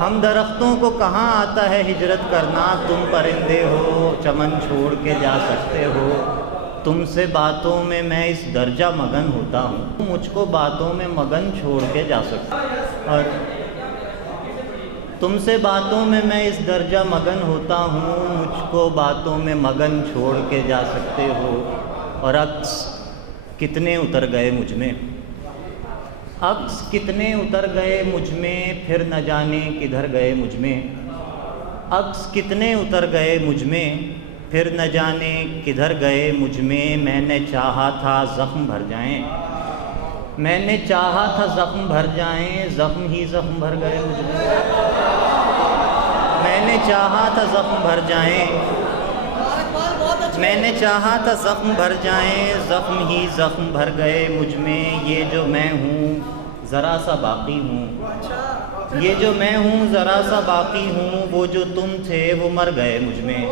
ہم درختوں کو کہاں آتا ہے ہجرت کرنا، تم پرندے ہو چمن چھوڑ کے جا سکتے ہو، تم سے باتوں میں میں اس درجہ مگن ہوتا ہوں، مجھ کو باتوں میں مگن چھوڑ کے جا سکتے ہو، اور تم سے باتوں میں میں اس درجہ مگن ہوتا ہوں، مجھ کو باتوں میں مگن چھوڑ کے جا سکتے ہو، اور عکس کتنے اتر گئے مجھ میں، عکس کتنے اتر گئے مجھ میں، پھر نہ جانے کدھر گئے مجھ میں، عکس کتنے اتر گئے مجھ میں، پھر نہ جانے کدھر گئے مجھ میں نے چاہا تھا زخم بھر جائیں، میں نے چاہا تھا زخم بھر جائیں، زخم ہی زخم بھر گئے مجھ میں، میں نے چاہا تھا زخم بھر جائیں، میں نے چاہا تھا زخم بھر جائیں، زخم ہی زخم بھر گئے مجھ میں، یہ جو میں ہوں ذرا سا باقی ہوں، یہ جو میں ہوں ذرا سا باقی ہوں، وہ جو تم تھے وہ مر گئے مجھ میں،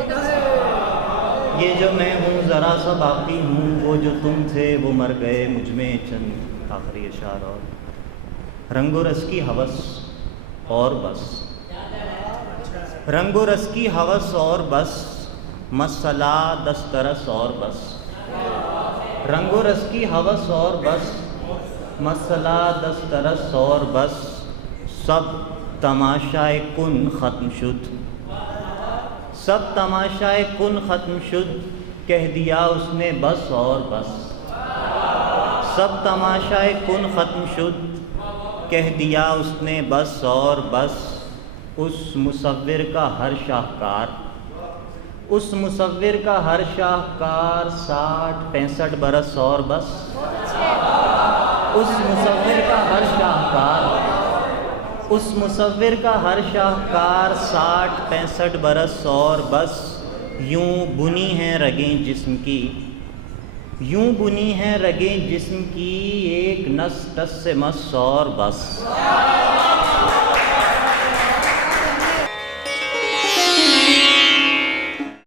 یہ جو میں ہوں ذرا سا باقی ہوں، وہ جو تم تھے وہ مر گئے مجھ میں۔ چند آخری اشعار اور رنگ و رس کی ہوس اور بس، رنگ و رس کی ہوس اور بس، مسئلہ دسترس اور بس، رنگ و رس کی ہوس اور بس، مسئلہ دسترس اور بس، سب تماشائے کن ختم شد، سب تماشائے کن ختم شد، کہہ دیا اس نے بس اور بس، سب تماشائے کن ختم شد، کہہ دیا اس نے بس اور بس، اس مصور کا ہر شاہکار، اس مصور کا ہر شاہکار، 60-65 برس اور بس، اس مصور کا ہر شاہکار، اس مصور کا ہر شاہکار، 60-65 برس اور بس، یوں بنی ہیں رگیں جسم کی، یوں بنی ہیں رگیں جسم کی، ایک نس ٹس سے مس اور بس۔